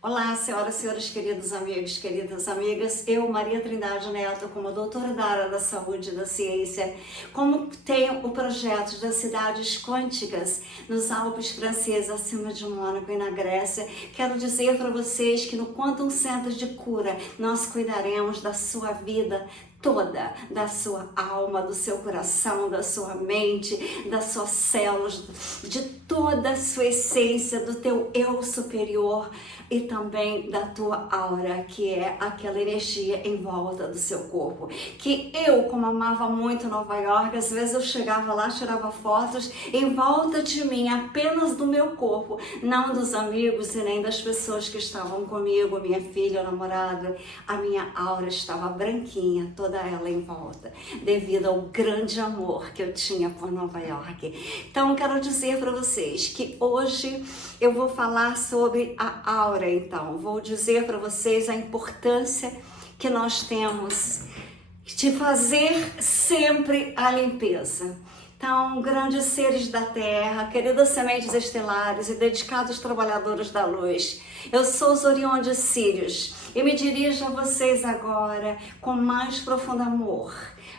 Olá, senhoras e senhores, queridos amigos, queridas amigas. Eu, Maria Trindade Neto, como doutora da área da saúde e da ciência, como tenho o projeto das cidades quânticas nos Alpes franceses, acima de Mônaco e na Grécia, quero dizer para vocês que no Quantum Center de Cura, nós cuidaremos da sua vida toda, da sua alma, do seu coração, da sua mente, das suas células, de toda a sua essência, do teu eu superior e também da tua aura, que é aquela energia em volta do seu corpo. Que eu, como amava muito Nova York, às vezes eu chegava lá, tirava fotos em volta de mim, apenas do meu corpo, não dos amigos e nem das pessoas que estavam comigo, minha filha, namorada. A minha aura estava branquinha, toda ela em volta, devido ao grande amor que eu tinha por Nova York. Então, quero dizer para vocês que hoje eu vou falar sobre a aura, então. Vou dizer para vocês a importância que nós temos de fazer sempre a limpeza. Então, grandes seres da Terra, queridas sementes estelares e dedicados trabalhadores da luz, eu sou os Orion Sírios e me dirijo a vocês agora com mais profundo amor,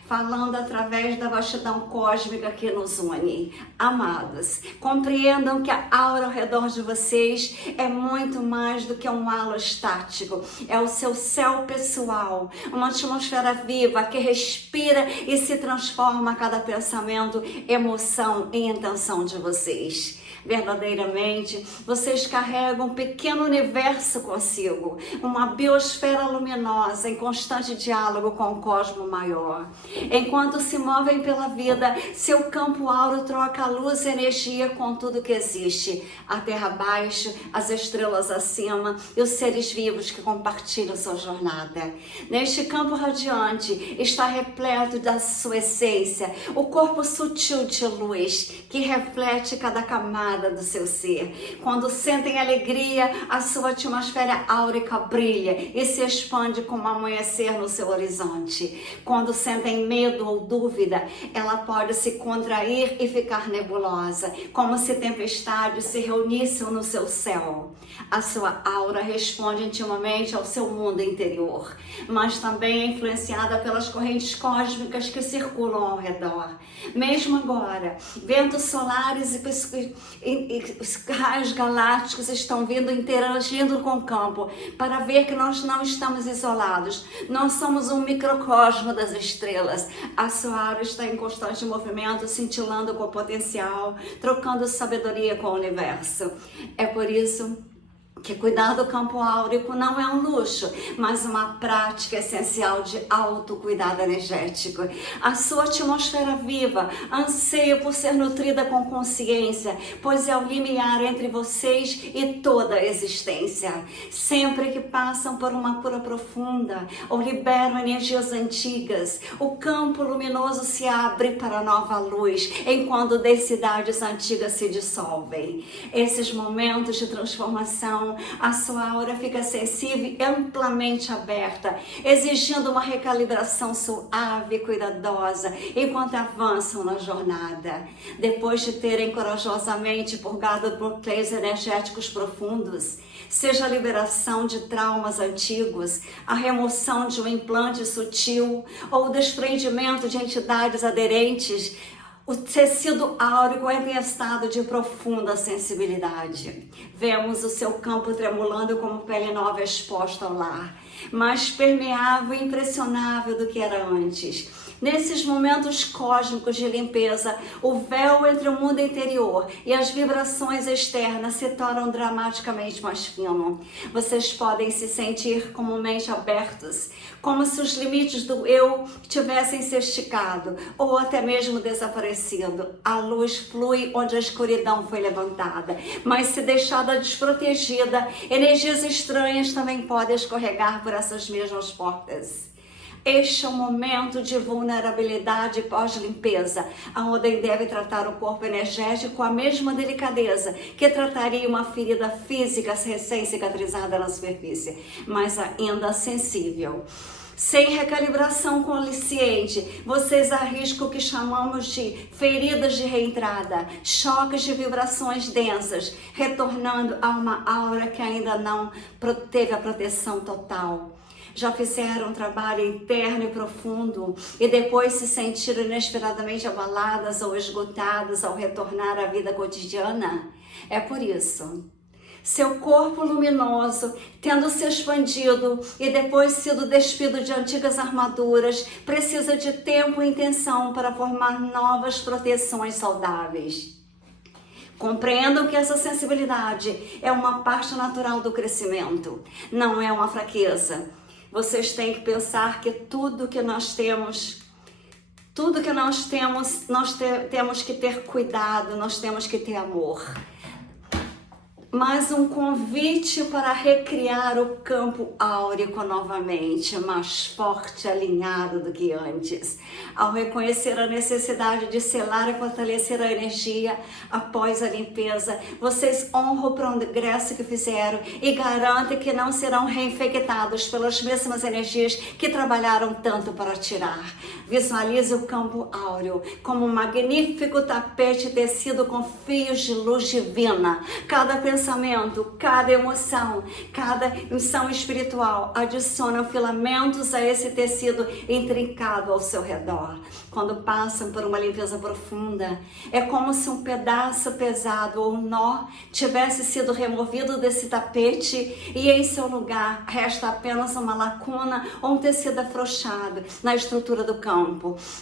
falando através da vastidão cósmica que nos une. Amados, compreendam que a aura ao redor de vocês é muito mais do que um halo estático. É o seu céu pessoal, uma atmosfera viva que respira e se transforma a cada pensamento, emoção e intenção de vocês. Verdadeiramente, vocês carregam um pequeno universo consigo, uma biosfera luminosa em constante diálogo com o cosmo maior. Enquanto se movem pela vida, seu campo áureo troca luz e energia com tudo que existe, a terra abaixo, as estrelas acima e os seres vivos que compartilham sua jornada. Neste campo radiante está repleto da sua essência, o corpo sutil de luz que reflete cada camada do seu ser. Quando sentem alegria, a sua atmosfera áurica brilha e se expande como amanhecer no seu horizonte. Quando sentem medo ou dúvida, ela pode se contrair e ficar nebulosa, como se tempestades se reunissem no seu céu. A sua aura responde intimamente ao seu mundo interior, mas também é influenciada pelas correntes cósmicas que circulam ao redor. Mesmo agora, ventos solares e raios galácticos estão vindo interagindo com o campo para ver que nós não estamos isolados. Nós somos um microcosmo das estrelas. A sua aura está em constante movimento, cintilando com potencial, trocando sabedoria com o universo. É por isso que cuidar do campo áurico não é um luxo, mas uma prática essencial de autocuidado energético. A sua atmosfera viva anseia por ser nutrida com consciência, pois é o limiar entre vocês e toda a existência. Sempre que passam por uma cura profunda ou liberam energias antigas, o campo luminoso se abre para nova luz, enquanto densidades antigas se dissolvem. Esses momentos de transformação, a sua aura fica sensível e amplamente aberta, exigindo uma recalibração suave e cuidadosa enquanto avançam na jornada. Depois de terem corajosamente purgado bloqueios energéticos profundos, seja a liberação de traumas antigos, a remoção de um implante sutil ou o desprendimento de entidades aderentes, o tecido áurico entra em estado de profunda sensibilidade. Vemos o seu campo tremulando como pele nova exposta ao lar, mais permeável e impressionável do que era antes. Nesses momentos cósmicos de limpeza, o véu entre o mundo interior e as vibrações externas se tornam dramaticamente mais fino. Vocês podem se sentir comumente abertos, como se os limites do eu tivessem se esticado ou até mesmo desaparecido. A luz flui onde a escuridão foi levantada, mas se deixada desprotegida, energias estranhas também podem escorregar por essas mesmas portas. Este é um momento de vulnerabilidade pós-limpeza, onde deve tratar o corpo energético com a mesma delicadeza que trataria uma ferida física recém-cicatrizada na superfície, mas ainda sensível. Sem recalibração consciente, vocês arriscam o que chamamos de feridas de reentrada, choques de vibrações densas, retornando a uma aura que ainda não teve a proteção total. Já fizeram um trabalho interno e profundo e depois se sentiram inesperadamente abaladas ou esgotadas ao retornar à vida cotidiana? É por isso. Seu corpo luminoso, tendo se expandido e depois sido despido de antigas armaduras, precisa de tempo e intenção para formar novas proteções saudáveis. Compreendam que essa sensibilidade é uma parte natural do crescimento, não é uma fraqueza. Vocês têm que pensar que tudo que nós temos, temos que ter cuidado, nós temos que ter amor. Mas um convite para recriar o campo áurico novamente, mais forte, alinhado do que antes. Ao reconhecer a necessidade de selar e fortalecer a energia após a limpeza, vocês honram o progresso que fizeram e garantem que não serão reinfectados pelas mesmas energias que trabalharam tanto para tirar. Visualize o campo áureo como um magnífico tapete tecido com fios de luz divina. Cada pensamento, cada emoção, cada missão espiritual adicionam filamentos a esse tecido intrincado ao seu redor. Quando passam por uma limpeza profunda, é como se um pedaço pesado ou nó tivesse sido removido desse tapete e em seu lugar resta apenas uma lacuna ou um tecido afrouxado na estrutura do campo.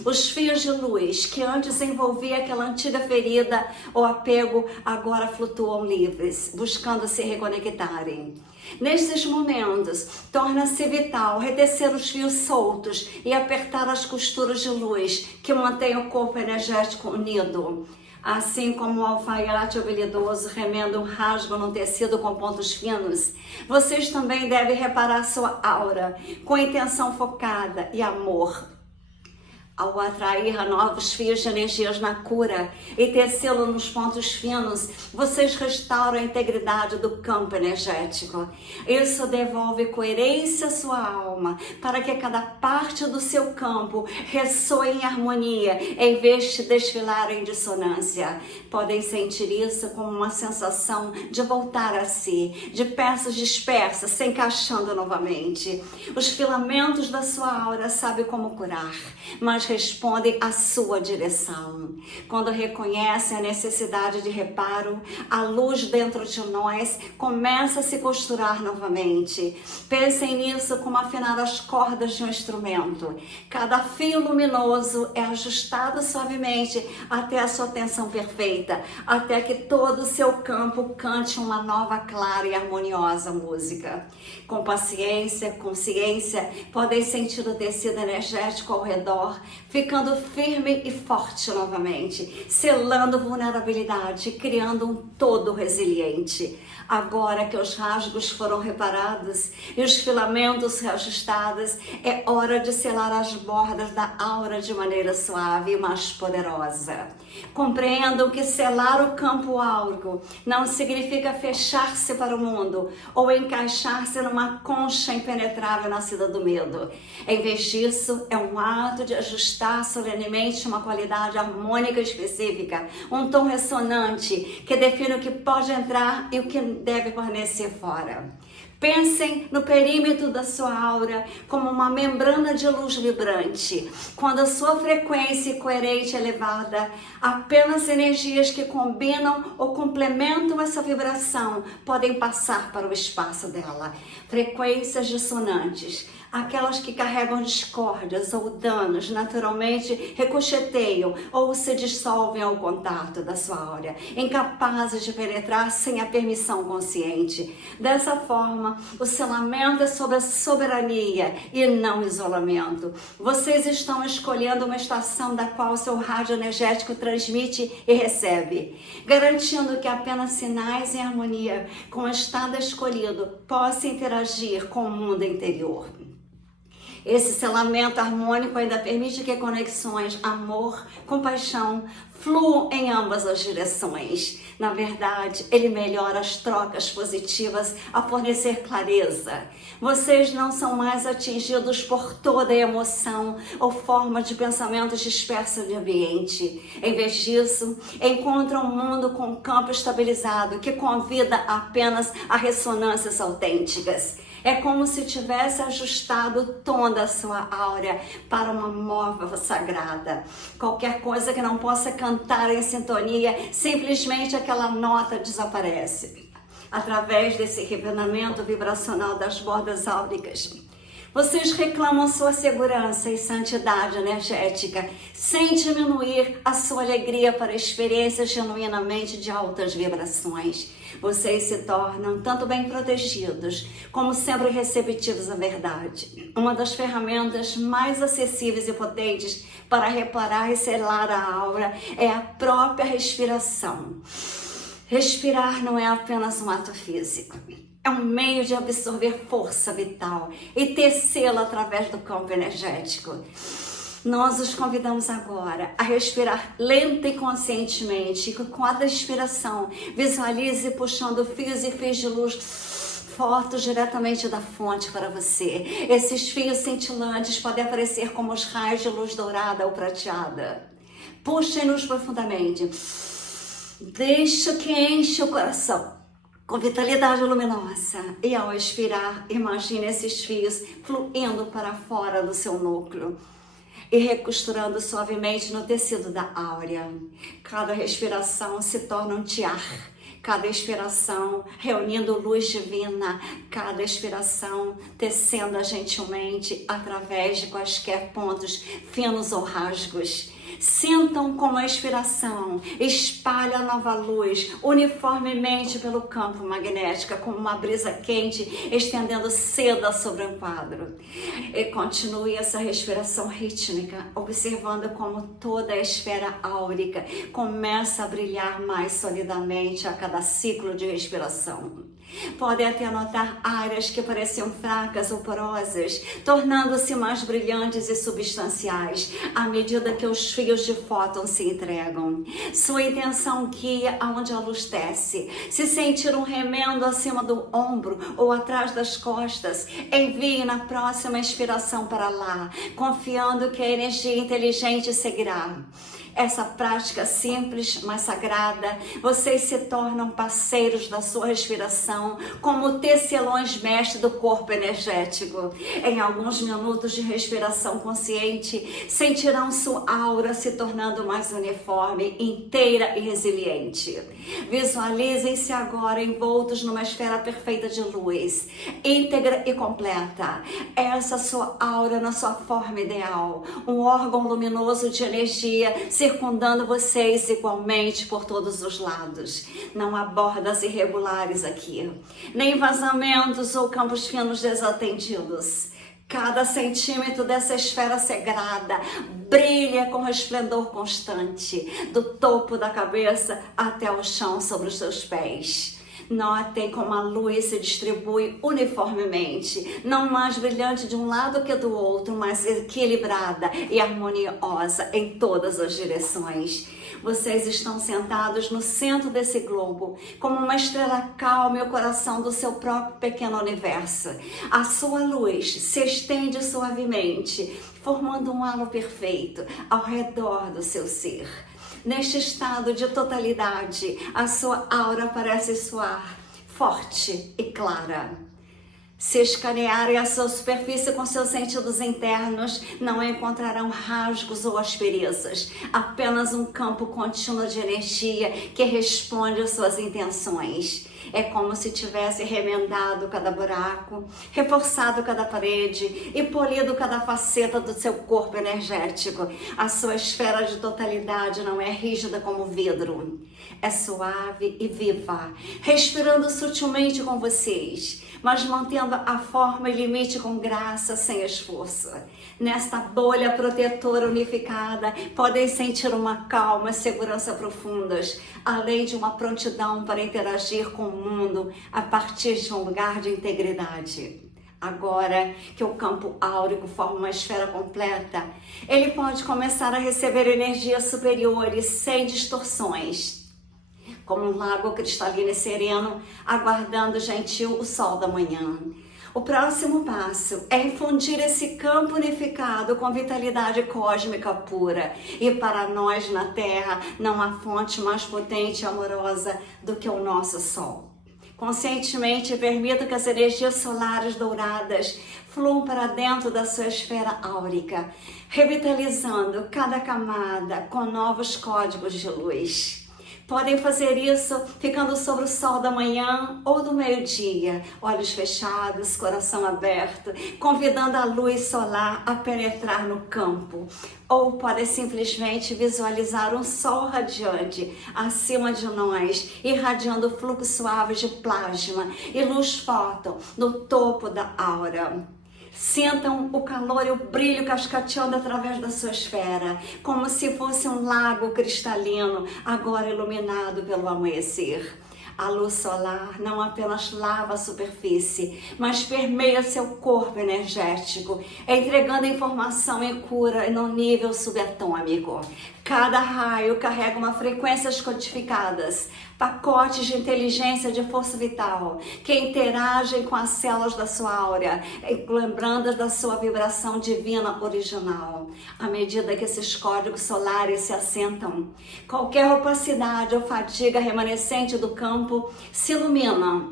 Os fios de luz que antes envolvia aquela antiga ferida ou apego agora flutuam livres, buscando se reconectarem. Nesses momentos, torna-se vital retecer os fios soltos e apertar as costuras de luz que mantêm o corpo energético unido. Assim como o alfaiate habilidoso remenda um rasgo num tecido com pontos finos, vocês também devem reparar sua aura com intenção focada e amor. Ao atrair novos fios de energias na cura e tecê-lo nos pontos finos, vocês restauram a integridade do campo energético. Isso devolve coerência à sua alma, para que cada parte do seu campo ressoe em harmonia, em vez de desfilar em dissonância. Podem sentir isso como uma sensação de voltar a si, de peças dispersas se encaixando novamente. Os filamentos da sua aura sabem como curar, mas respondem à sua direção. Quando reconhecem a necessidade de reparo, a luz dentro de nós começa a se costurar novamente. Pensem nisso como afinar as cordas de um instrumento. Cada fio luminoso é ajustado suavemente até a sua tensão perfeita, até que todo o seu campo cante uma nova, clara e harmoniosa música. Com paciência, consciência, podem sentir o tecido energético ao redor, ficando firme e forte novamente, selando vulnerabilidade, criando um todo resiliente. Agora que os rasgos foram reparados e os filamentos reajustados, é hora de selar as bordas da aura de maneira suave e mais poderosa. Compreendam que selar o campo áurico não significa fechar-se para o mundo ou encaixar-se numa concha impenetrável nascida do medo. Em vez disso, é um ato de ajustar solenemente uma qualidade harmônica específica, um tom ressonante que define o que pode entrar e o que deve permanecer fora. Pensem no perímetro da sua aura como uma membrana de luz vibrante. Quando a sua frequência coerente é elevada, apenas energias que combinam ou complementam essa vibração podem passar para o espaço dela. Frequências dissonantes, aquelas que carregam discórdias ou danos, naturalmente ricocheteiam ou se dissolvem ao contato da sua aura, incapazes de penetrar sem a permissão consciente. Dessa forma, o selamento é sobre a soberania e não isolamento. Vocês estão escolhendo uma estação da qual seu rádio energético transmite e recebe, garantindo que apenas sinais em harmonia com o estado escolhido possam interagir com o mundo interior. Esse selamento harmônico ainda permite que conexões, amor, compaixão fluam em ambas as direções. Na verdade, ele melhora as trocas positivas a fornecer clareza. Vocês não são mais atingidos por toda emoção ou forma de pensamento dispersa de ambiente. Em vez disso, encontram um mundo com um campo estabilizado que convida apenas a ressonâncias autênticas. É como se tivesse ajustado o tom da sua áurea para uma móvel sagrada. Qualquer coisa que não possa cantar em sintonia, simplesmente aquela nota desaparece. Através desse refinamento vibracional das bordas áuricas, vocês reclamam sua segurança e santidade energética, sem diminuir a sua alegria para experiências genuinamente de altas vibrações. Vocês se tornam tanto bem protegidos, como sempre receptivos à verdade. Uma das ferramentas mais acessíveis e potentes para reparar e selar a aura é a própria respiração. Respirar não é apenas um ato físico. É um meio de absorver força vital e tecê-la através do campo energético. Nós os convidamos agora a respirar lenta e conscientemente. Com a respiração, visualize puxando fios e fios de luz fortes diretamente da fonte para você. Esses fios cintilantes podem aparecer como os raios de luz dourada ou prateada. Puxem-nos profundamente. Deixa que enche o coração com vitalidade luminosa. E ao expirar, imagine esses fios fluindo para fora do seu núcleo e recosturando suavemente no tecido da áurea. Cada respiração se torna um tiar. Cada expiração reunindo luz divina, cada expiração tecendo gentilmente através de quaisquer pontos finos ou rasgos. Sintam como a expiração espalha nova luz uniformemente pelo campo magnético, como uma brisa quente estendendo seda sobre um quadro. E continue essa respiração rítmica, observando como toda a esfera áurica começa a brilhar mais solidamente a cada ciclo de respiração. Podem até notar áreas que pareciam fracas ou porosas, tornando-se mais brilhantes e substanciais à medida que os fios de fóton se entregam. Sua intenção guia aonde a luz desce. Se sentir um remendo acima do ombro ou atrás das costas, envie na próxima inspiração para lá, confiando que a energia inteligente seguirá. Essa prática simples, mas sagrada, vocês se tornam parceiros da sua respiração, como tecelões mestres do corpo energético. Em alguns minutos de respiração consciente, sentirão sua aura se tornando mais uniforme, inteira e resiliente. Visualizem-se agora envoltos numa esfera perfeita de luz, íntegra e completa. Essa sua aura na sua forma ideal, um órgão luminoso de energia circundando vocês igualmente por todos os lados. Não há bordas irregulares aqui, nem vazamentos ou campos finos desatendidos. Cada centímetro dessa esfera sagrada brilha com resplendor constante, do topo da cabeça até o chão sobre os seus pés. Notem como a luz se distribui uniformemente, não mais brilhante de um lado que do outro, mas equilibrada e harmoniosa em todas as direções. Vocês estão sentados no centro desse globo, como uma estrela calma e o coração do seu próprio pequeno universo. A sua luz se estende suavemente, formando um halo perfeito ao redor do seu ser. Neste estado de totalidade, a sua aura parece soar forte e clara. Se escanearem a sua superfície com seus sentidos internos, não encontrarão rasgos ou asperezas, apenas um campo contínuo de energia que responde às suas intenções. É como se tivesse remendado cada buraco, reforçado cada parede e polido cada faceta do seu corpo energético. A sua esfera de totalidade não é rígida como vidro. É suave e viva, respirando sutilmente com vocês, mas mantendo a forma e limite com graça, sem esforço. Nesta bolha protetora unificada, podem sentir uma calma e segurança profundas, além de uma prontidão para interagir com o mundo a partir de um lugar de integridade. Agora que o campo áurico forma uma esfera completa, ele pode começar a receber energias superiores sem distorções, como um lago cristalino e sereno, aguardando gentil o sol da manhã. O próximo passo é infundir esse campo unificado com vitalidade cósmica pura. E para nós na Terra não há fonte mais potente e amorosa do que o nosso Sol. Conscientemente permita que as energias solares douradas fluam para dentro da sua esfera áurica, revitalizando cada camada com novos códigos de luz. Podem fazer isso ficando sobre o sol da manhã ou do meio-dia, olhos fechados, coração aberto, convidando a luz solar a penetrar no campo. Ou podem simplesmente visualizar um sol radiante acima de nós, irradiando fluxos suaves de plasma e luz fóton no topo da aura. Sintam o calor e o brilho cascateando através da sua esfera, como se fosse um lago cristalino, agora iluminado pelo amanhecer. A luz solar não apenas lava a superfície, mas permeia seu corpo energético, entregando informação e cura no nível subatômico. Cada raio carrega uma frequências codificadas, pacotes de inteligência de força vital, que interagem com as células da sua áurea, lembrando da sua vibração divina original. À medida que esses códigos solares se assentam, qualquer opacidade ou fadiga remanescente do campo se ilumina.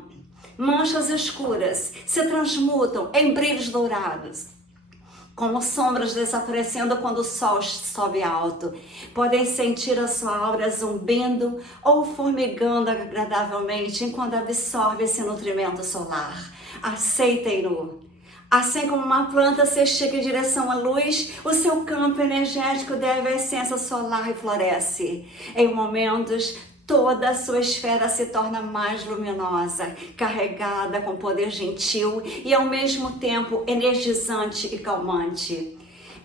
Manchas escuras se transmutam em brilhos dourados, como sombras desaparecendo quando o sol sobe alto. Podem sentir a sua aura zumbindo ou formigando agradavelmente enquanto absorve esse nutrimento solar. Aceitem-no. Assim como uma planta se estica em direção à luz, o seu campo energético deve à essência solar e floresce. Em momentos, toda a sua esfera se torna mais luminosa, carregada com poder gentil e ao mesmo tempo energizante e calmante.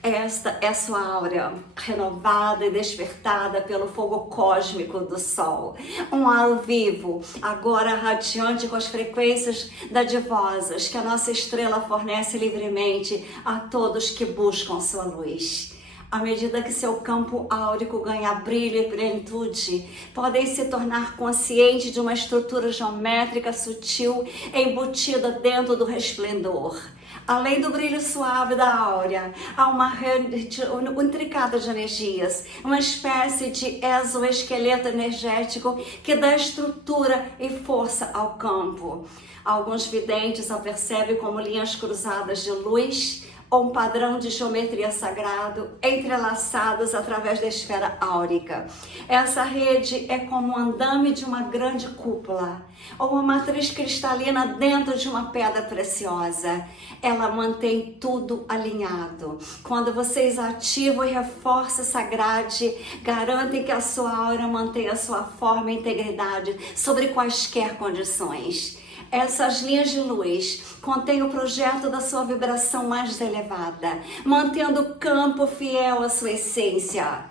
Esta é sua aura, renovada e despertada pelo fogo cósmico do Sol. Um aro vivo, agora radiante com as frequências dadivosas que a nossa estrela fornece livremente a todos que buscam sua luz. À medida que seu campo áurico ganha brilho e plenitude, podem se tornar conscientes de uma estrutura geométrica sutil embutida dentro do resplendor. Além do brilho suave da áurea, há uma rede intricada de energias, uma espécie de exoesqueleto energético que dá estrutura e força ao campo. Alguns videntes a percebem como linhas cruzadas de luz, ou um padrão de geometria sagrado entrelaçados através da esfera áurica. Essa rede é como um andame de uma grande cúpula, ou uma matriz cristalina dentro de uma pedra preciosa. Ela mantém tudo alinhado. Quando vocês ativam e reforçam essa grade, garantem que a sua aura mantenha a sua forma e integridade sobre quaisquer condições. Essas linhas de luz contêm o projeto da sua vibração mais elevada, mantendo o campo fiel à sua essência.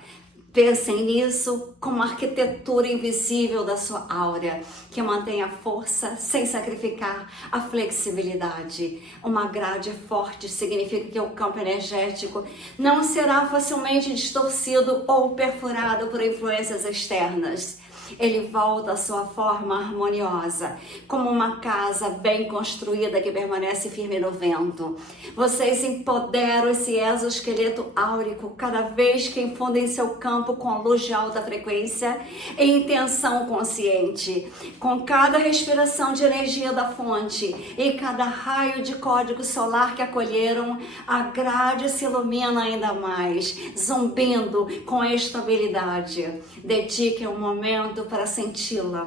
Pensem nisso como a arquitetura invisível da sua áurea, que mantém a força sem sacrificar a flexibilidade. Uma grade forte significa que o campo energético não será facilmente distorcido ou perfurado por influências externas. Ele volta à sua forma harmoniosa, como uma casa bem construída que permanece firme no vento. Vocês empoderam esse exoesqueleto áurico cada vez que infundem seu campo com luz de alta frequência e intenção consciente. Com cada respiração de energia da fonte e cada raio de código solar que acolheram, a grade se ilumina ainda mais, zumbindo com estabilidade. Dediquem um momento para senti-la.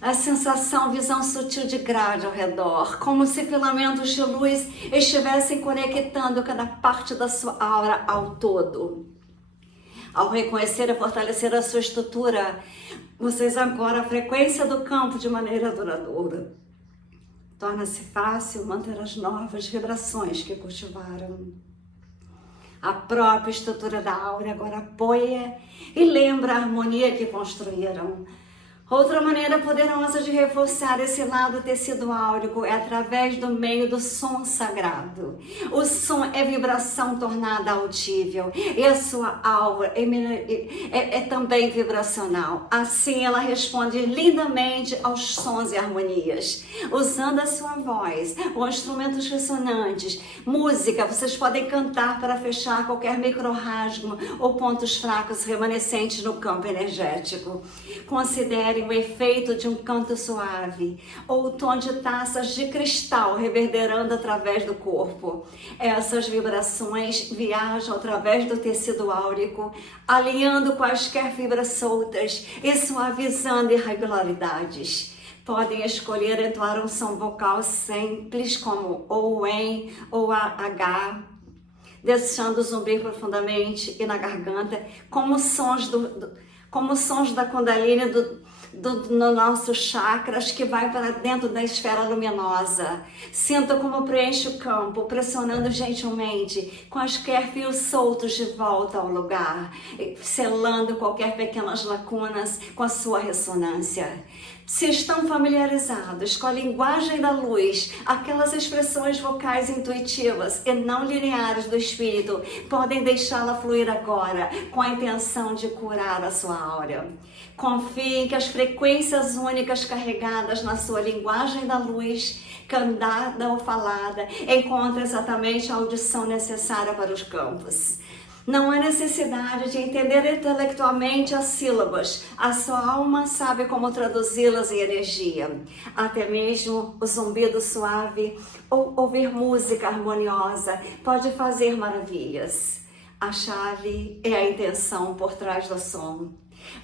A sensação, visão sutil de grade ao redor, como se filamentos de luz estivessem conectando cada parte da sua aura ao todo. Ao reconhecer e fortalecer a sua estrutura, vocês ancoram a frequência do campo de maneira duradoura. Torna-se fácil manter as novas vibrações que cultivaram. A própria estrutura da aura agora apoia e lembra a harmonia que construíram. Outra maneira poderosa de reforçar esse lado tecido áurico é através do meio do som sagrado. O som é vibração tornada audível e a sua aura é também vibracional. Assim ela responde lindamente aos sons e harmonias. Usando a sua voz, ou instrumentos ressonantes, música, vocês podem cantar para fechar qualquer microrrasgo ou pontos fracos remanescentes no campo energético. Considere o efeito de um canto suave ou o tom de taças de cristal reverberando através do corpo. Essas vibrações viajam através do tecido áurico, alinhando quaisquer fibras soltas e suavizando irregularidades. Podem escolher entoar um som vocal simples como ou em ou H, deixando zumbir profundamente e na garganta, como sons da Kundalini no nosso chakras que vai para dentro da esfera luminosa. Sinta como preenche o campo, pressionando gentilmente quaisquer fios soltos de volta ao lugar, selando qualquer pequenas lacunas com a sua ressonância. Se estão familiarizados com a linguagem da luz, aquelas expressões vocais intuitivas e não lineares do espírito, podem deixá-la fluir agora com a intenção de curar a sua aura. Confiem que as frequências únicas carregadas na sua linguagem da luz, cantada ou falada, encontram exatamente a audição necessária para os campos. Não há necessidade de entender intelectualmente as sílabas. A sua alma sabe como traduzi-las em energia. Até mesmo o zumbido suave ou ouvir música harmoniosa pode fazer maravilhas. A chave é a intenção por trás do som.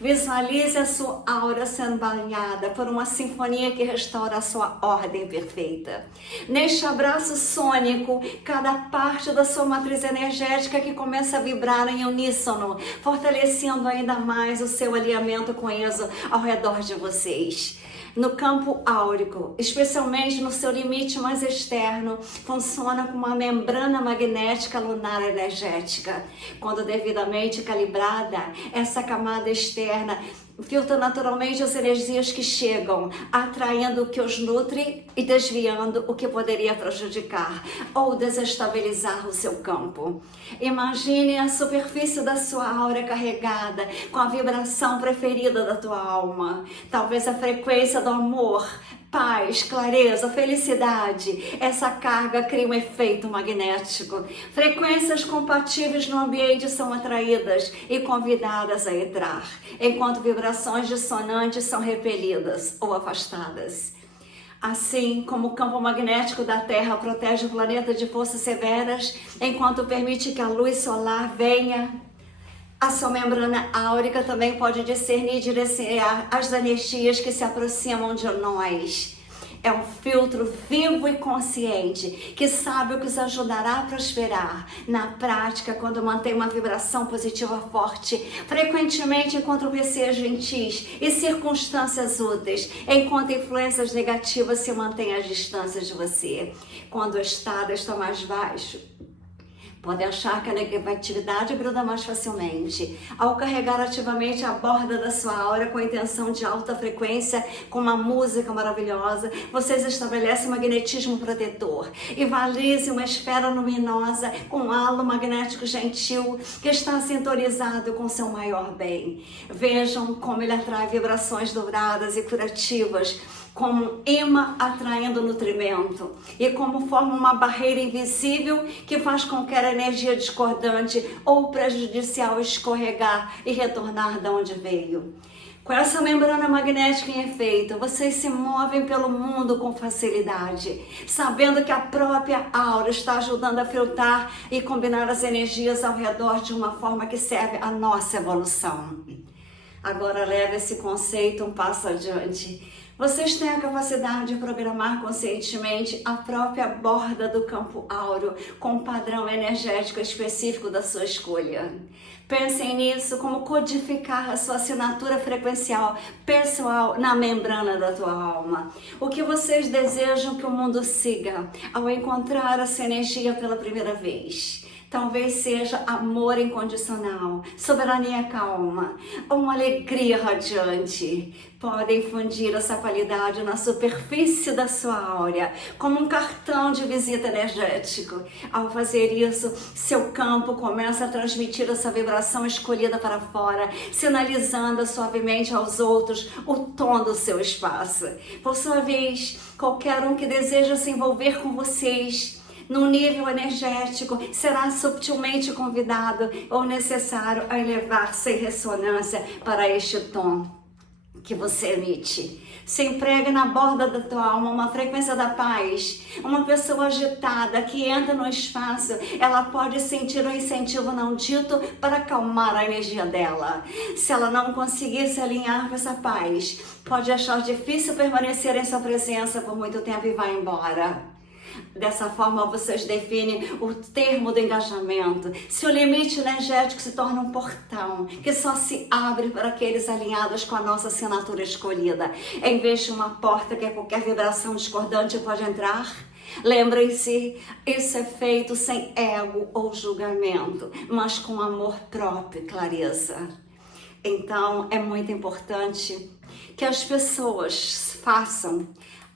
Visualize a sua aura sendo banhada por uma sinfonia que restaura a sua ordem perfeita. Neste abraço sônico, cada parte da sua matriz energética que começa a vibrar em uníssono, fortalecendo ainda mais o seu alinhamento coeso ao redor de vocês. No campo áurico, especialmente no seu limite mais externo, funciona como uma membrana magnética lunar energética. Quando devidamente calibrada, essa camada externa filtra naturalmente as energias que chegam, atraindo o que os nutre e desviando o que poderia prejudicar ou desestabilizar o seu campo. Imagine a superfície da sua aura carregada com a vibração preferida da tua alma, talvez a frequência do amor, paz, clareza, felicidade. Essa carga cria um efeito magnético. Frequências compatíveis no ambiente são atraídas e convidadas a entrar, enquanto vibrações dissonantes são repelidas ou afastadas. Assim como o campo magnético da Terra protege o planeta de forças severas, enquanto permite que a luz solar venha, a sua membrana áurica também pode discernir e direcionar as energias que se aproximam de nós. É um filtro vivo e consciente que sabe o que os ajudará a prosperar. Na prática, quando mantém uma vibração positiva forte, frequentemente encontra receios gentis e circunstâncias úteis, enquanto influências negativas se mantêm à distância de você. Quando o estado está mais baixo, pode achar que a negatividade gruda mais facilmente. Ao carregar ativamente a borda da sua aura com a intenção de alta frequência, com uma música maravilhosa, vocês estabelecem um magnetismo protetor e valorizem uma esfera luminosa com um halo magnético gentil que está sintonizado com seu maior bem. Vejam como ele atrai vibrações douradas e curativas, como imã atraindo nutrimento e como forma uma barreira invisível que faz com que a energia discordante ou prejudicial escorregar e retornar de onde veio. Com essa membrana magnética em efeito, vocês se movem pelo mundo com facilidade, sabendo que a própria aura está ajudando a filtrar e combinar as energias ao redor de uma forma que serve à nossa evolução. Agora leve esse conceito um passo adiante. Vocês têm a capacidade de programar conscientemente a própria borda do campo áureo com um padrão energético específico da sua escolha. Pensem nisso como codificar a sua assinatura frequencial pessoal na membrana da tua alma. O que vocês desejam que o mundo siga ao encontrar essa energia pela primeira vez. Talvez seja amor incondicional, soberania calma, ou uma alegria radiante. Podem fundir essa qualidade na superfície da sua áurea, como um cartão de visita energético. Ao fazer isso, seu campo começa a transmitir essa vibração escolhida para fora, sinalizando suavemente aos outros o tom do seu espaço. Por sua vez, qualquer um que deseja se envolver com vocês num nível energético será subtilmente convidado ou necessário a elevar-se em ressonância para este tom que você emite. Se emprega na borda da tua alma uma frequência da paz. Uma pessoa agitada que entra no espaço, ela pode sentir um incentivo não dito para acalmar a energia dela. Se ela não conseguir se alinhar com essa paz, pode achar difícil permanecer em sua presença por muito tempo e vai embora. Dessa forma, vocês definem o termo do engajamento. Se o limite energético se torna um portão que só se abre para aqueles alinhados com a nossa assinatura escolhida, em vez de uma porta que qualquer vibração discordante pode entrar, lembrem-se, isso é feito sem ego ou julgamento, mas com amor próprio e clareza. Então, é muito importante que as pessoas façam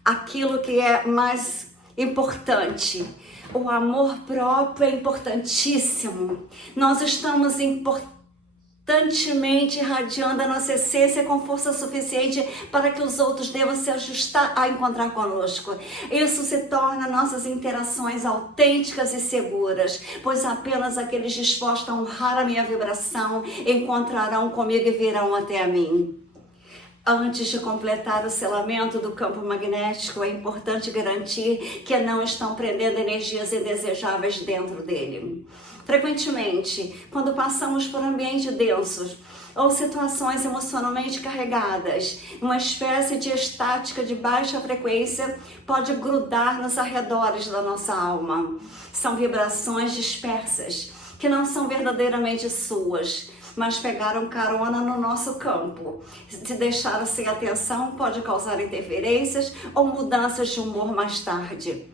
aquilo que é mais importante. O amor próprio é importantíssimo. Nós estamos importantemente irradiando a nossa essência com força suficiente para que os outros devam se ajustar a encontrar conosco. Isso se torna nossas interações autênticas e seguras, pois apenas aqueles dispostos a honrar a minha vibração encontrarão comigo e virão até a mim. Antes de completar o selamento do campo magnético, é importante garantir que não estão prendendo energias indesejáveis dentro dele. Frequentemente, quando passamos por ambientes densos ou situações emocionalmente carregadas, uma espécie de estática de baixa frequência pode grudar nos arredores da nossa alma. São vibrações dispersas, que não são verdadeiramente suas, mas pegaram carona no nosso campo. Se deixar sem atenção, pode causar interferências ou mudanças de humor mais tarde.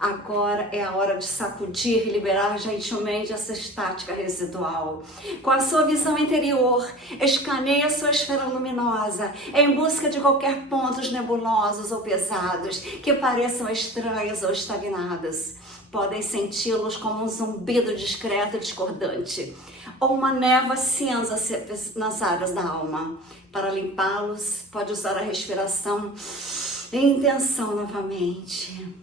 Agora é a hora de sacudir e liberar gentilmente essa estática residual. Com a sua visão interior, escaneie a sua esfera luminosa em busca de qualquer pontos nebulosos ou pesados que pareçam estranhos ou estagnados. Podem senti-los como um zumbido discreto e discordante, ou uma névoa cinza nas áreas da alma. Para limpá-los, pode usar a respiração e intenção novamente.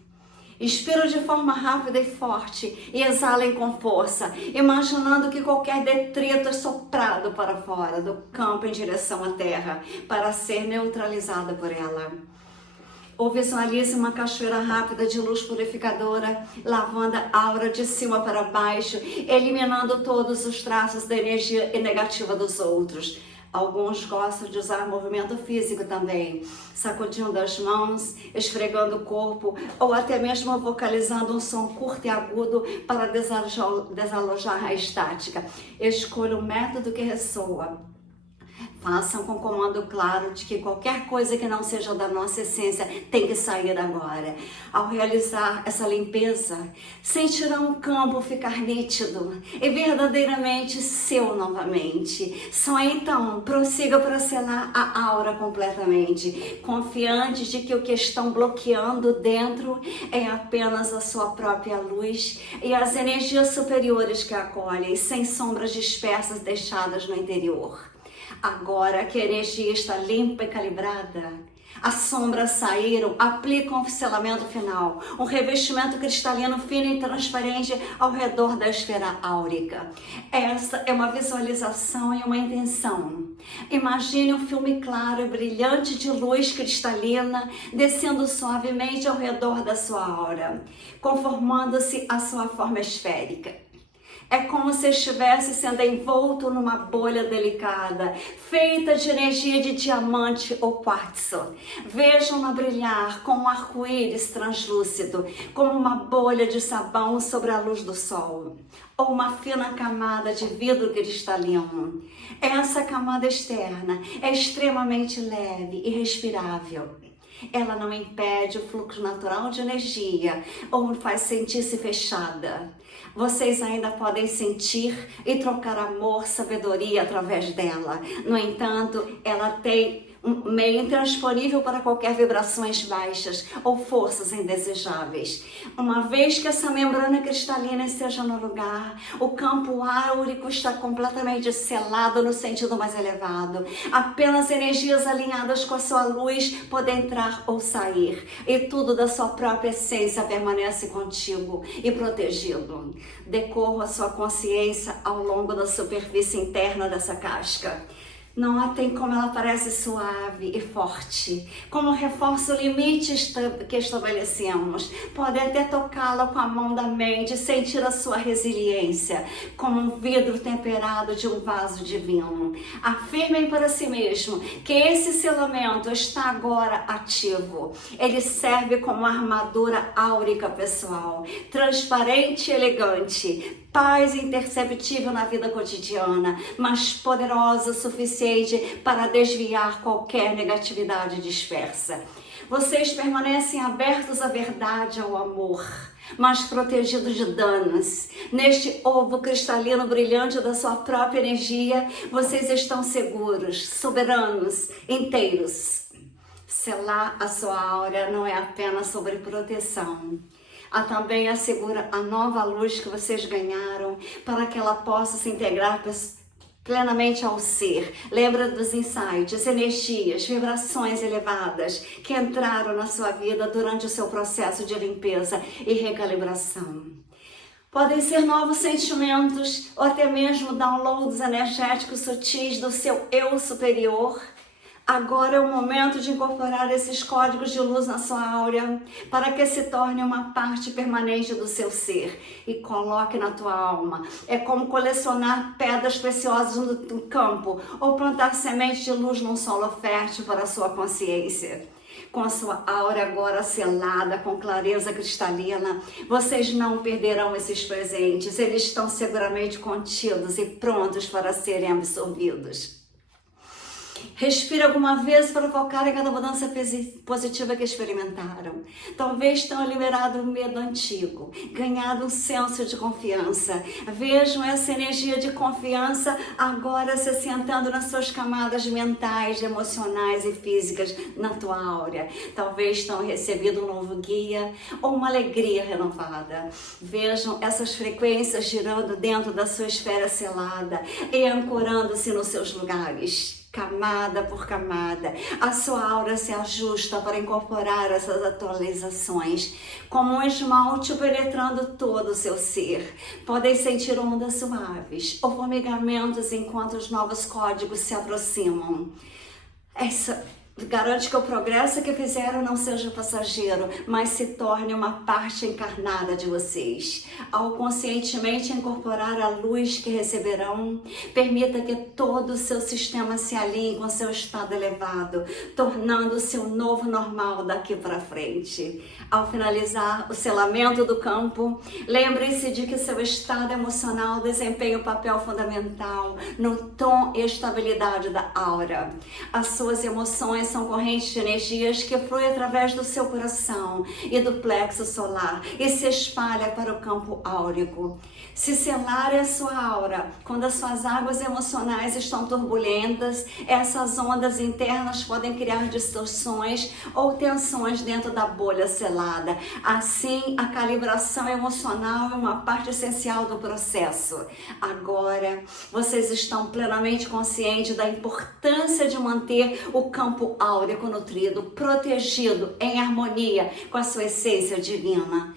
Inspira de forma rápida e forte e exalem com força, imaginando que qualquer detrito é soprado para fora do campo em direção à terra, para ser neutralizada por ela. Ou visualize uma cachoeira rápida de luz purificadora, lavando a aura de cima para baixo, eliminando todos os traços da energia negativa dos outros. Alguns gostam de usar movimento físico também, sacudindo as mãos, esfregando o corpo, ou até mesmo vocalizando um som curto e agudo para desalojar a estática. Escolha o método que ressoa. Façam com comando claro de que qualquer coisa que não seja da nossa essência tem que sair agora. Ao realizar essa limpeza, sentirão o campo ficar nítido e verdadeiramente seu novamente. Só então prossiga para selar a aura completamente, confiantes de que o que estão bloqueando dentro é apenas a sua própria luz e as energias superiores que acolhem, sem sombras dispersas deixadas no interior. Agora que a energia está limpa e calibrada, as sombras saíram, aplicam o selamento final, um revestimento cristalino fino e transparente ao redor da esfera áurica. Essa é uma visualização e uma intenção. Imagine um filme claro e brilhante de luz cristalina descendo suavemente ao redor da sua aura, conformando-se à sua forma esférica. É como se estivesse sendo envolto numa bolha delicada, feita de energia de diamante ou quartzo. Vejam-na brilhar com um arco-íris translúcido, como uma bolha de sabão sobre a luz do sol, ou uma fina camada de vidro cristalino. Essa camada externa é extremamente leve e respirável. Ela não impede o fluxo natural de energia ou faz sentir-se fechada. Vocês ainda podem sentir e trocar amor, sabedoria através dela. No entanto, ela tem um meio intransponível para qualquer vibrações baixas ou forças indesejáveis. Uma vez que essa membrana cristalina esteja no lugar, o campo áurico está completamente selado no sentido mais elevado. Apenas energias alinhadas com a sua luz podem entrar ou sair, e tudo da sua própria essência permanece contigo e protegido. Decorra a sua consciência ao longo da superfície interna dessa casca. Não tem como ela parece suave e forte, como reforça o limite que estabelecemos. Pode até tocá-la com a mão da mente, sentir a sua resiliência, como um vidro temperado de um vaso divino. Afirmem para si mesmo que esse selamento está agora ativo. Ele serve como armadura áurica pessoal, transparente e elegante, paz imperceptível na vida cotidiana, mas poderosa o suficiente para desviar qualquer negatividade dispersa. Vocês permanecem abertos à verdade, ao amor, mas protegidos de danos. Neste ovo cristalino brilhante da sua própria energia, vocês estão seguros, soberanos, inteiros. Selar a sua aura não é apenas sobre proteção. Também assegura a nova luz que vocês ganharam para que ela possa se integrar plenamente ao ser. Lembra dos insights, energias, vibrações elevadas que entraram na sua vida durante o seu processo de limpeza e recalibração. Podem ser novos sentimentos ou até mesmo downloads energéticos sutis do seu eu superior. Agora é o momento de incorporar esses códigos de luz na sua aura para que se torne uma parte permanente do seu ser e coloque na tua alma. É como colecionar pedras preciosas no campo ou plantar sementes de luz num solo fértil para a sua consciência. Com a sua aura agora selada com clareza cristalina, vocês não perderão esses presentes. Eles estão seguramente contidos e prontos para serem absorvidos. Respira alguma vez para focar em cada mudança positiva que experimentaram. Talvez tenham liberado o medo antigo, ganhado um senso de confiança. Vejam essa energia de confiança agora se assentando nas suas camadas mentais, emocionais e físicas na tua aura. Talvez tenham recebido um novo guia ou uma alegria renovada. Vejam essas frequências girando dentro da sua esfera selada e ancorando-se nos seus lugares. Camada por camada, a sua aura se ajusta para incorporar essas atualizações, como um esmalte penetrando todo o seu ser. Podem sentir ondas suaves ou formigamentos enquanto os novos códigos se aproximam. Garante que o progresso que fizeram não seja passageiro, mas se torne uma parte encarnada de vocês. Ao conscientemente incorporar a luz que receberão, permita que todo o seu sistema se alinhe com seu estado elevado, tornando-se um novo normal daqui para frente. Ao finalizar o selamento do campo, lembre-se de que seu estado emocional desempenha um papel fundamental no tom e estabilidade da aura. As suas emoções são correntes de energias que fluem através do seu coração e do plexo solar e se espalha para o campo áurico. Se selar a sua aura quando as suas águas emocionais estão turbulentas, essas ondas internas podem criar distorções ou tensões dentro da bolha selada. Assim, a calibração emocional é uma parte essencial do processo. Agora, vocês estão plenamente conscientes da importância de manter o campo áurico nutrido, protegido, em harmonia com a sua essência divina.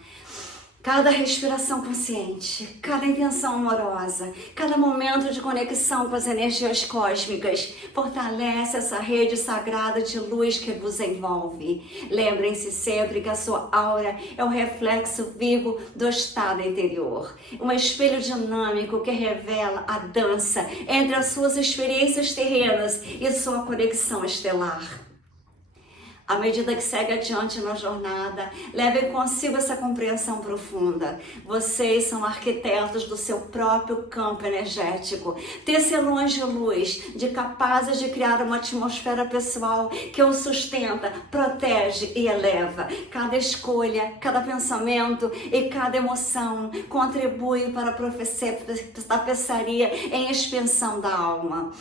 Cada respiração consciente, cada intenção amorosa, cada momento de conexão com as energias cósmicas fortalece essa rede sagrada de luz que vos envolve. Lembrem-se sempre que a sua aura é o reflexo vivo do estado interior, um espelho dinâmico que revela a dança entre as suas experiências terrenas e sua conexão estelar. À medida que segue adiante na jornada, leve consigo essa compreensão profunda. Vocês são arquitetos do seu próprio campo energético, tecelões de luz, capazes de criar uma atmosfera pessoal que o sustenta, protege e eleva. Cada escolha, cada pensamento e cada emoção contribui para a tapeçaria em expansão da alma.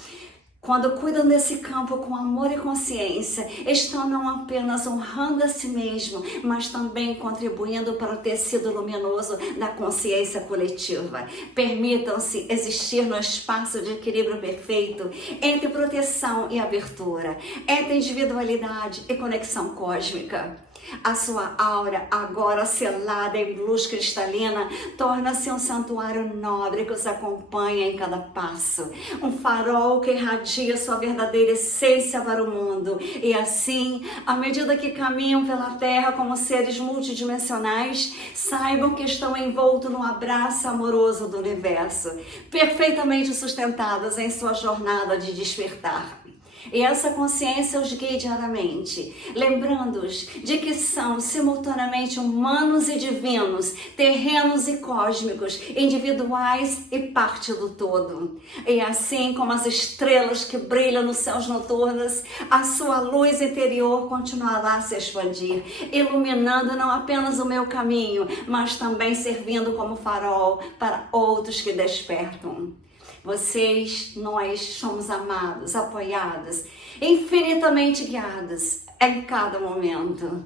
Quando cuidam desse campo com amor e consciência, estão não apenas honrando a si mesmo, mas também contribuindo para o tecido luminoso da consciência coletiva. Permitam-se existir no espaço de equilíbrio perfeito entre proteção e abertura, entre individualidade e conexão cósmica. A sua aura, agora selada em luz cristalina, torna-se um santuário nobre que os acompanha em cada passo. Um farol que irradia sua verdadeira essência para o mundo. E assim, à medida que caminham pela Terra como seres multidimensionais, saibam que estão envoltos no abraço amoroso do universo, perfeitamente sustentados em sua jornada de despertar. E essa consciência os guia diariamente, lembrando-os de que são simultaneamente humanos e divinos, terrenos e cósmicos, individuais e parte do todo. E assim como as estrelas que brilham nos céus noturnos, a sua luz interior continuará a se expandir, iluminando não apenas o meu caminho, mas também servindo como farol para outros que despertam. Vocês, nós somos amados, apoiados, infinitamente guiados em cada momento.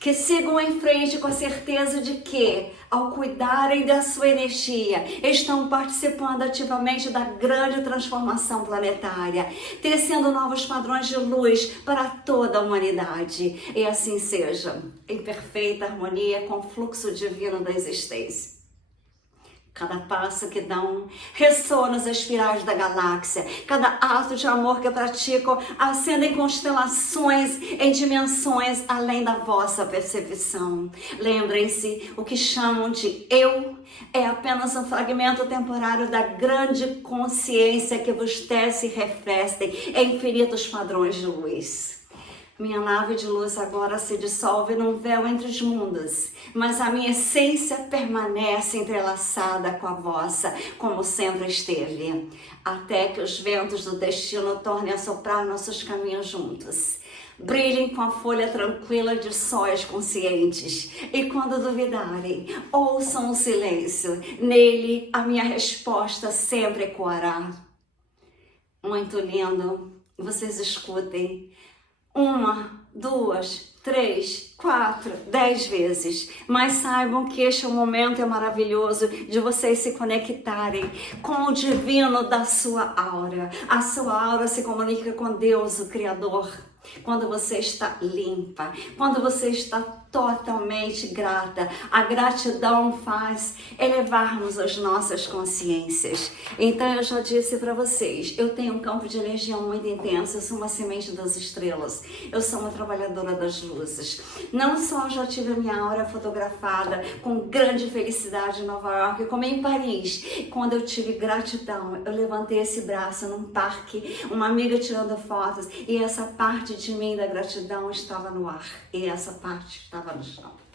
Que sigam em frente com a certeza de que, ao cuidarem da sua energia, estão participando ativamente da grande transformação planetária, tecendo novos padrões de luz para toda a humanidade. E assim seja, em perfeita harmonia com o fluxo divino da existência. Cada passo que dão ressoa nas espirais da galáxia. Cada ato de amor que praticam acendem constelações em dimensões além da vossa percepção. Lembrem-se, o que chamam de eu é apenas um fragmento temporário da grande consciência que vos tece e reflete em infinitos padrões de luz. Minha nave de luz agora se dissolve num véu entre os mundos, mas a minha essência permanece entrelaçada com a vossa, como sempre esteve, até que os ventos do destino tornem a soprar nossos caminhos juntos. Brilhem com a folha tranquila de sóis conscientes, e quando duvidarem, ouçam o silêncio, nele a minha resposta sempre ecoará. Muito lindo, vocês escutem. 1, 2, 3, 4, 10 vezes. Mas saibam que este é um momento maravilhoso de vocês se conectarem com o divino da sua aura. A sua aura se comunica com Deus, o Criador. Quando você está limpa, quando você está totalmente grata, a gratidão faz elevarmos as nossas consciências. Então eu já disse para vocês, eu tenho um campo de energia muito intenso, eu sou uma semente das estrelas, eu sou uma trabalhadora das luzes. Não só já tive a minha aura fotografada com grande felicidade em Nova York, como em Paris, quando eu tive gratidão, eu levantei esse braço num parque, uma amiga tirando fotos, e essa parte de mim da gratidão estava no ar, e essa parte estava no chão.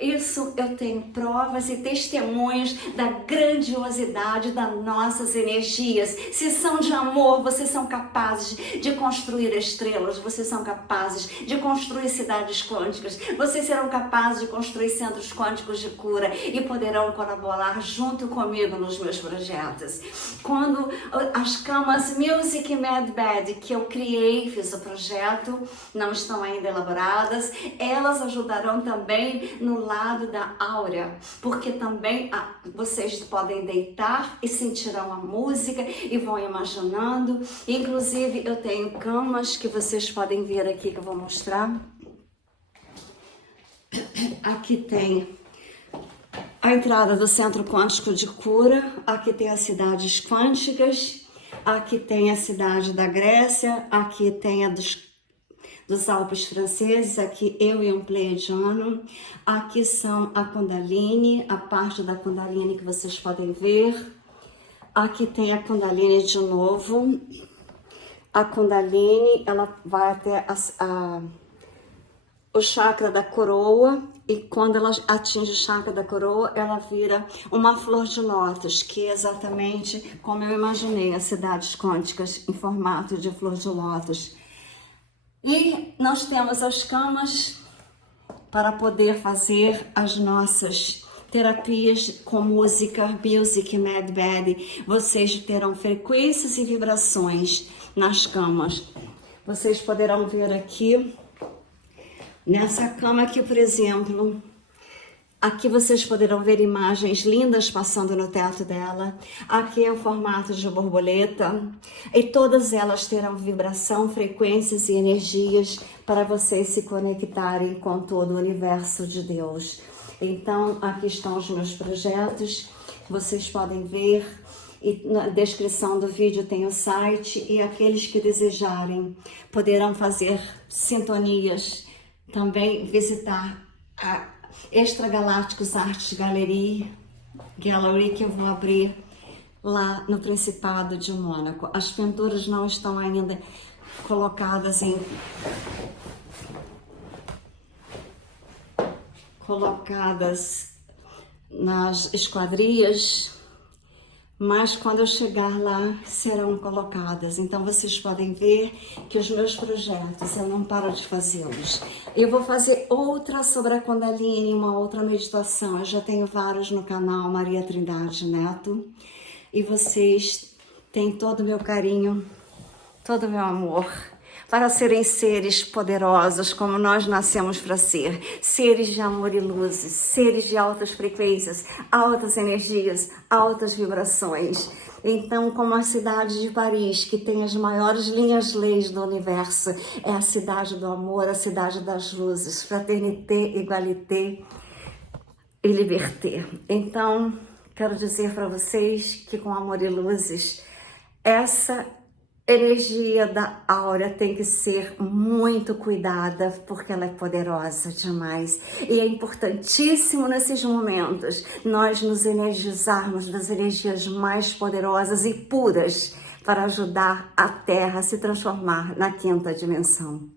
Isso eu tenho provas e testemunhos da grandiosidade das nossas energias. Se são de amor, vocês são capazes de construir estrelas, vocês são capazes de construir cidades quânticas, vocês serão capazes de construir centros quânticos de cura e poderão colaborar junto comigo nos meus projetos. Quando as camas Music Mad Bed que eu criei, fiz o projeto, não estão ainda elaboradas, elas ajudarão também no lado da aura, porque também vocês podem deitar e sentirão a música e vão imaginando. Inclusive eu tenho camas que vocês podem ver aqui que eu vou mostrar. Aqui tem a entrada do Centro Quântico de Cura, aqui tem as cidades quânticas, aqui tem a cidade da Grécia, aqui tem a dos Alpes franceses, aqui eu e um pleiadiano, aqui são a Kundalini, a parte da Kundalini que vocês podem ver, aqui tem a Kundalini de novo, a Kundalini, ela vai até o chakra da coroa, e quando ela atinge o chakra da coroa, ela vira uma flor de lótus, que é exatamente como eu imaginei as cidades quânticas em formato de flor de lótus. E nós temos as camas para poder fazer as nossas terapias com música, Music Mad Bed. Vocês terão frequências e vibrações nas camas. Vocês poderão ver aqui, nessa cama aqui, por exemplo, aqui vocês poderão ver imagens lindas passando no teto dela. Aqui é o formato de borboleta. E todas elas terão vibração, frequências e energias para vocês se conectarem com todo o universo de Deus. Então, aqui estão os meus projetos. Vocês podem ver. E na descrição do vídeo tem o site. E aqueles que desejarem poderão fazer sintonias. Também visitar a Extragalácticos Artes Gallery, que eu vou abrir lá no Principado de Mônaco. As pinturas não estão ainda colocadas nas esquadrias, mas quando eu chegar lá serão colocadas. Então vocês podem ver que os meus projetos, eu não paro de fazê-los. Eu vou fazer outra sobre a Kundalini, uma outra meditação. Eu já tenho vários no canal Maria Trindade Neto. E vocês têm todo o meu carinho, todo o meu amor, para serem seres poderosos como nós nascemos para ser. Seres de amor e luzes, seres de altas frequências, altas energias, altas vibrações. Então, como a cidade de Paris, que tem as maiores linhas-leis do universo, é a cidade do amor, a cidade das luzes, fraternité, égalité e liberté. Então, quero dizer para vocês que com amor e luzes, essa energia da aura tem que ser muito cuidada, porque ela é poderosa demais. E é importantíssimo nesses momentos nós nos energizarmos das energias mais poderosas e puras para ajudar a Terra a se transformar na quinta dimensão.